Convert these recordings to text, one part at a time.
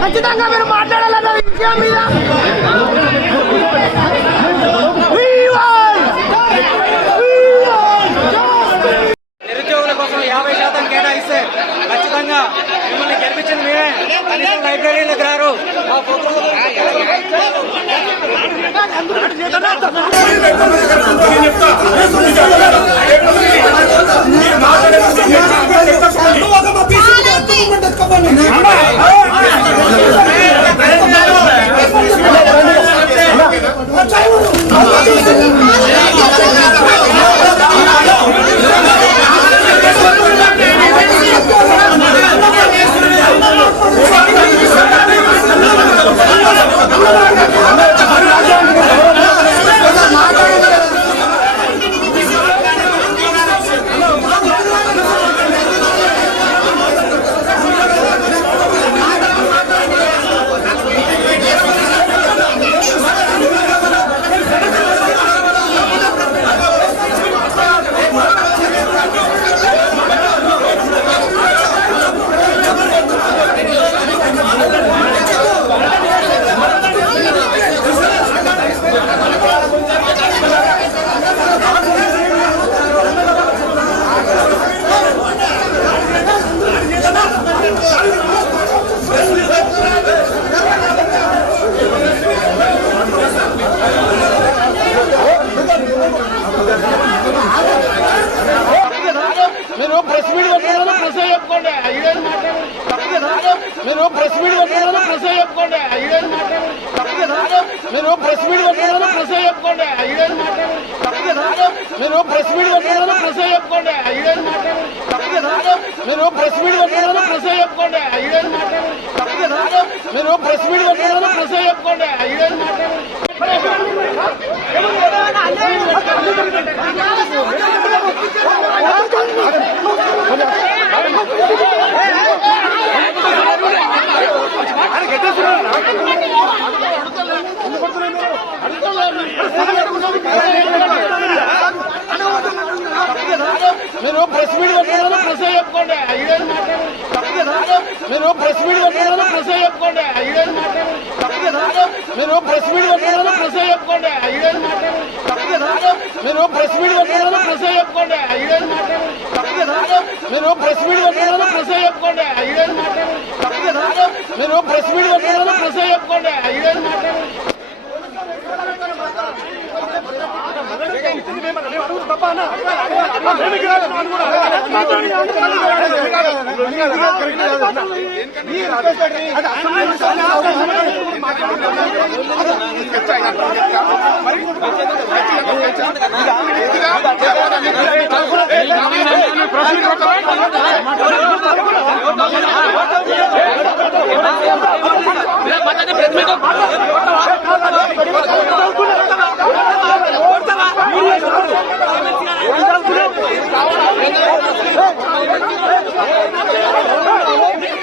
ఖచ్చితంగా మీరు మాట్లాడాలన్న విషయం మీద నిరుద్యోగుల కోసం 50% కేటాయిస్తే ఖచ్చితంగా మిమ్మల్ని గెలిపించింది మీరే. కనీసం లైబ్రరీలకు రారు.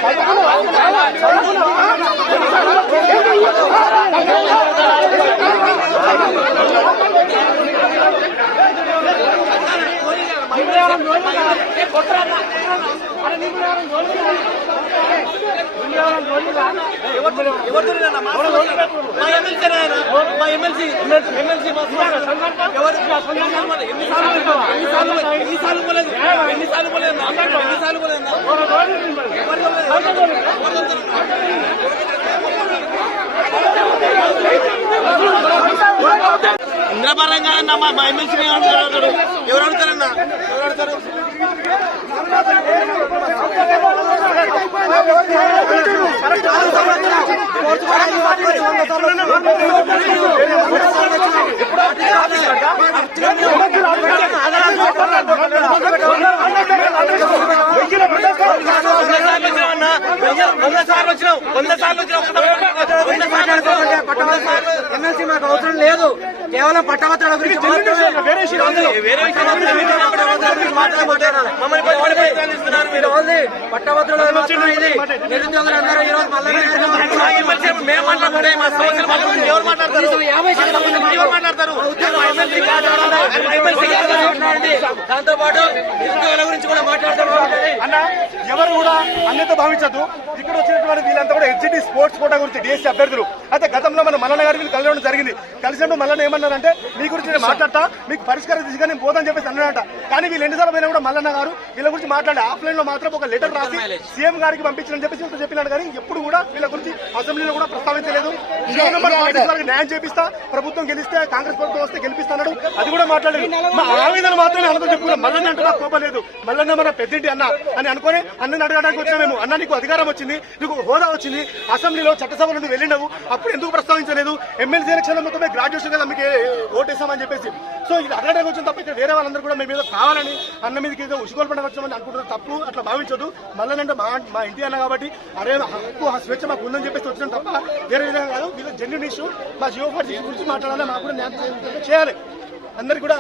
Hey! ఇంద్రపరంగా అన్న మా ఎమ్మెల్సీ ఎవరు అడుగుతారన్నా ఎవరు అడుగుతారు ఎమ్మెల్సీ మాకు అవసరం లేదు. కేవలం పట్టభద్రుల గురించి పట్టభద్రుల ఇది నిరుద్యోగులందరూ ఈ రోజు దాంతో పాటు నిరుద్యోగుల గురించి కూడా మాట్లాడతారు. అన్న ఎవరు కూడా అన్యత భావించద్దు. ఇక్కడ వచ్చినటువంటి వీళ్ళంతా కూడా హెచ్డి స్పోర్ట్స్ కోటా గురించి డిఎస్సీ అభ్యర్థులు అయితే గతంలో మన మల్లన్న గారి వీళ్ళు కలవడం జరిగింది. కలిసినప్పుడు మల్లన్న ఏమన్నారంటే మీ గురించి నేను మాట్లాడతా, మీకు పరిష్కారం దిశగా నేను పోదని చెప్పేసి అన్నాడంట. కానీ వీళ్ళు ఎన్నిసార్లు పోయినా కూడా మల్లన్న గారు వీళ్ళ గురించి మాట్లాడి ఆఫ్లైన్ లో మాత్రం ఒక లెటర్ రాసి సీఎం గారికి పంపించాలని చెప్పేసి చెప్పినాడు. కానీ ఎప్పుడు కూడా వీళ్ళ గురించి అసెంబ్లీలో కూడా ప్రస్తావించలేదు. న్యాయం చేపిస్తా, ప్రభుత్వం గెలిస్తే కాంగ్రెస్ ప్రభుత్వం వస్తే గెలిపిస్తాడు, అది కూడా మాట్లాడలేదు. మా ఆవేదన మాత్రమే అన్నతో చెప్పుకున్నాం. మల్లన్న అంటే నాకు కోపం లేదు, మల్లన్న మన పెద్దింటి అన్న అని అనుకుని అన్నని అడగడానికి వచ్చా మేము. అన్న నీకు అధికారం వచ్చింది, నీకు హోదా వచ్చింది, అసెంబ్లీలో చట్టసభ నుండి వెళ్ళినవు, అప్పుడు ఎందుకు ప్రస్తావించలేదు? ఎమ్మెల్సీ ఎలక్షన్ మొత్తమే గ్రాడ్యుయేషన్ కదా మీకు ఓటేసామని చెప్పేసి. సో ఇది అడగడానికి వచ్చిన తప్ప ఇక్కడ వేరే వాళ్ళందరూ కూడా మేము ఏదో కావాలని అన్న మీదకి ఏదో ఉసుగోల్పడం వచ్చామని అనుకుంటున్నారు. తప్పు, అట్లా భావించదు. మల్లనంటే మా ఇంటి అన్న కాబట్టి అరే హక్కు స్వేచ్ఛ మాకు ఉందని చెప్పేసి వచ్చినాం తప్ప వేరే విధంగా కాదు. వీళ్ళ జెన్యున్ ఇష్యూ మా జియో పార్టీ గురించి మాట్లాడాలి, మాకు కూడా న్యాయం చేయాలి. అందరికి కూడా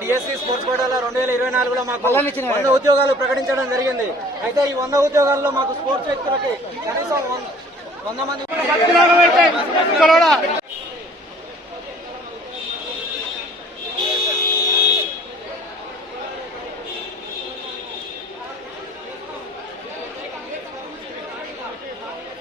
డిఎస్సీ స్పోర్ట్స్ కోటాలో 2024లో మాకు 100 ఉద్యోగాలు ప్రకటించడం జరిగింది. అయితే ఈ 100 ఉద్యోగాల్లో మాకు స్పోర్ట్స్ వ్యక్తులకి కనీసం 100 మంది